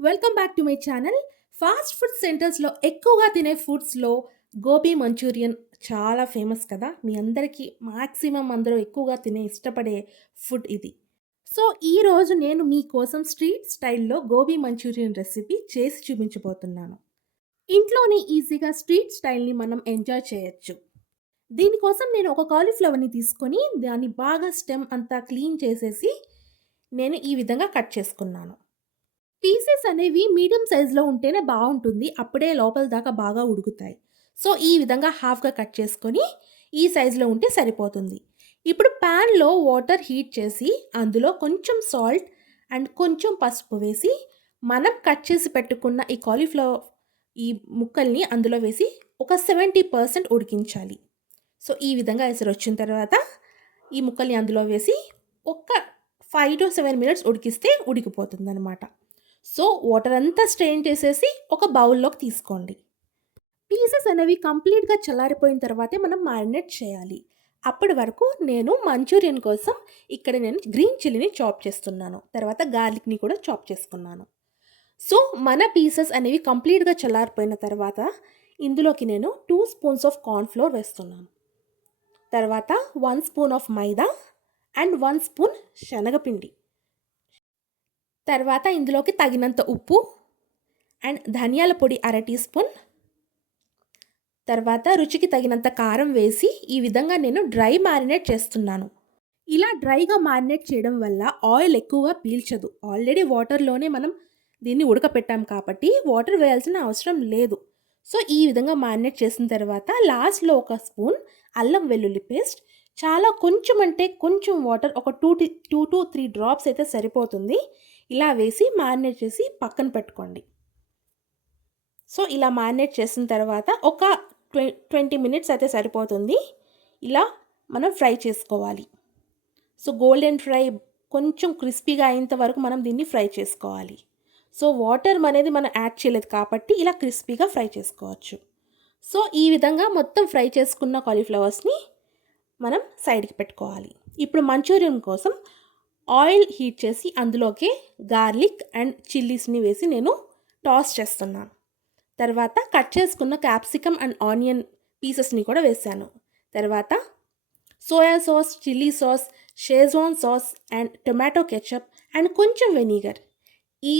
Welcome back to my channel. Fast food సెంటర్స్‌లో ఎక్కువగా తినే ఫుడ్స్‌లో గోబీ మంచూరియన్ చాలా ఫేమస్ కదా! మీ అందరికీ మాక్సిమం అందరూ ఎక్కువగా ఇష్టపడే ఫుడ్ ఇది. సో, ఈరోజు నేను మీకోసం స్ట్రీట్ స్టైల్‌లో గోబీ మంచూరియన్ రెసిపీ చేసి చూపించబోతున్నాను. ఇంట్లోనే ఈజీగా స్ట్రీట్ స్టైల్‌ని మనం ఎంజాయ్ చేయొచ్చు. దీనికోసం నేను ఒక కాలీఫ్లవర్‌ని తీసుకొని దాన్ని బాగా స్టెమ్ అంతా క్లీన్ చేసేసి నేను ఈ విధంగా కట్ చేసుకున్నాను. పీసెస్ అనేవి మీడియం సైజులో ఉంటేనే బావుంటుంది. అప్పుడే లోపల దాకా బాగా ఉడుకుతాయి. సో, ఈ విధంగా హాఫ్‌గా కట్ చేసుకొని ఈ సైజులో ఉంటే సరిపోతుంది. ఇప్పుడు పాన్‌లో వాటర్ హీట్ చేసి అందులో కొంచెం సాల్ట్ అండ్ కొంచెం పసుపు వేసి మనం కట్ చేసి పెట్టుకున్న ఈ కాలీఫ్లవర్ ఈ ముక్కల్ని అందులో వేసి ఒక 70% ఉడికించాలి. సో, ఈ విధంగా ఎసరొచ్చిన తర్వాత ఈ ముక్కల్ని అందులో వేసి ఒక 5-7 మినిట్స్ ఉడికిస్తే ఉడికిపోతుందనమాట. సో, వాటర్ అంతా స్ట్రెయిన్ చేసేసి ఒక బౌల్‌లోకి తీసుకోండి. పీసెస్ అనేవి కంప్లీట్‌గా చల్లారిపోయిన తర్వాతే మనం మ్యారినేట్ చేయాలి. అప్పటి వరకు నేను మంచూరియన్ కోసం ఇక్కడ నేను గ్రీన్ చిల్లీని చాప్ చేస్తున్నాను. తర్వాత గార్లిక్‌ని కూడా చాప్ చేసుకున్నాను. సో, మన పీసెస్ అనేవి కంప్లీట్‌గా చల్లారిపోయిన తర్వాత ఇందులోకి నేను 2 స్పూన్స్ ఆఫ్ కార్న్ ఫ్లోర్ వేస్తున్నాను. తర్వాత 1 spoon of maida and 1 spoon శనగపిండి. తర్వాత ఇందులోకి తగినంత ఉప్పు అండ్ ధనియాల పొడి అర టీ స్పూన్, తర్వాత రుచికి తగినంత కారం వేసి ఈ విధంగా నేను డ్రై మ్యారినేట్ చేస్తున్నాను. ఇలా డ్రైగా మ్యారినేట్ చేయడం వల్ల ఆయిల్ ఎక్కువగా పీల్చదు. ఆల్రెడీ వాటర్‌లోనే మనం దీన్ని ఉడకపెట్టాం కాబట్టి వాటర్ వేయాల్సిన అవసరం లేదు. సో, ఈ విధంగా మ్యారినేట్ చేసిన తర్వాత లాస్ట్‌లో ఒక స్పూన్ అల్లం వెల్లుల్లి పేస్ట్, చాలా కొంచెం అంటే కొంచెం వాటర్ ఒక 2-3 డ్రాప్స్ అయితే సరిపోతుంది. ఇలా వేసి మ్యారినేట్ చేసి పక్కన పెట్టుకోండి. సో, ఇలా మ్యారినేట్ చేసిన తర్వాత ఒక 20 మినిట్స్ అయితే సరిపోతుంది. ఇలా మనం ఫ్రై చేసుకోవాలి. సో, గోల్డెన్ ఫ్రై కొంచెం క్రిస్పీగా అయ్యేంత వరకు మనం దీన్ని ఫ్రై చేసుకోవాలి. సో, వాటర్ అనేది మనం యాడ్ చేయలేదు కాబట్టి ఇలా క్రిస్పీగా ఫ్రై చేసుకోవచ్చు. సో, ఈ విధంగా మొత్తం ఫ్రై చేసుకున్న కాలీఫ్లవర్స్‌ని మనం సైడ్‌కి పెట్టుకోవాలి. ఇప్పుడు మంచూరియన్ కోసం ఆయిల్ హీట్ చేసి అందులోకి గార్లిక్ అండ్ చిల్లీస్‌ని వేసి నేను టాస్ చేస్తున్నాను. తర్వాత కట్ చేసుకున్న క్యాప్సికమ్ అండ్ ఆనియన్ పీసెస్‌ని కూడా వేశాను. తర్వాత soya sauce, chilli sauce, Schezwan sauce and tomato ketchup and కొంచెం వెనిగర్. ఈ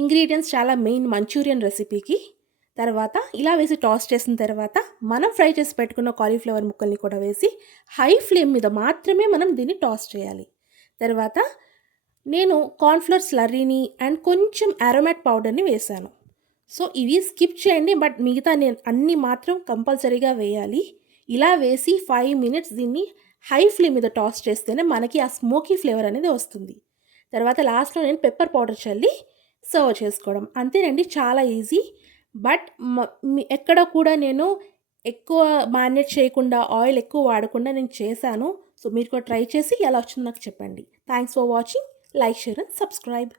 ఇంగ్రీడియెంట్స్ చాలా మెయిన్ మంచూరియన్ రెసిపీకి. తర్వాత ఇలా వేసి టాస్ చేసిన తర్వాత మనం ఫ్రై చేసి పెట్టుకున్న కాలీఫ్లవర్ ముక్కల్ని కూడా వేసి హై ఫ్లేమ్ మీద మాత్రమే మనం దీన్ని టాస్ చేయాలి. తర్వాత నేను కార్న్‌ఫ్లోర్ స్లర్రీని అండ్ కొంచెం అరోమాట్ పౌడర్‌ని వేశాను. సో, ఇవి స్కిప్ చేయండి. బట్ మిగతా నేను అన్నీ మాత్రం కంపల్సరీగా వేయాలి. ఇలా వేసి 5 మినిట్స్ దీన్ని హై ఫ్లేమ్ మీద టాస్ చేస్తేనే మనకి ఆ స్మోకీ ఫ్లేవర్ అనేది వస్తుంది. తర్వాత లాస్ట్‌లో నేను పెప్పర్ పౌడర్ చల్లి సర్వ్ చేసుకోవడం. అంతేనండి, చాలా ఈజీ. బట్ ఎక్కడ కూడా నేను ఎక్కువ మ్యారినేట్ చేయకుండా, ఆయిల్ ఎక్కువ వాడకుండా నేను చేశాను. సో, మీరు కూడా ట్రై చేసి ఎలా వచ్చిందో నాకు చెప్పండి. Thanks for watching. Like, share and subscribe.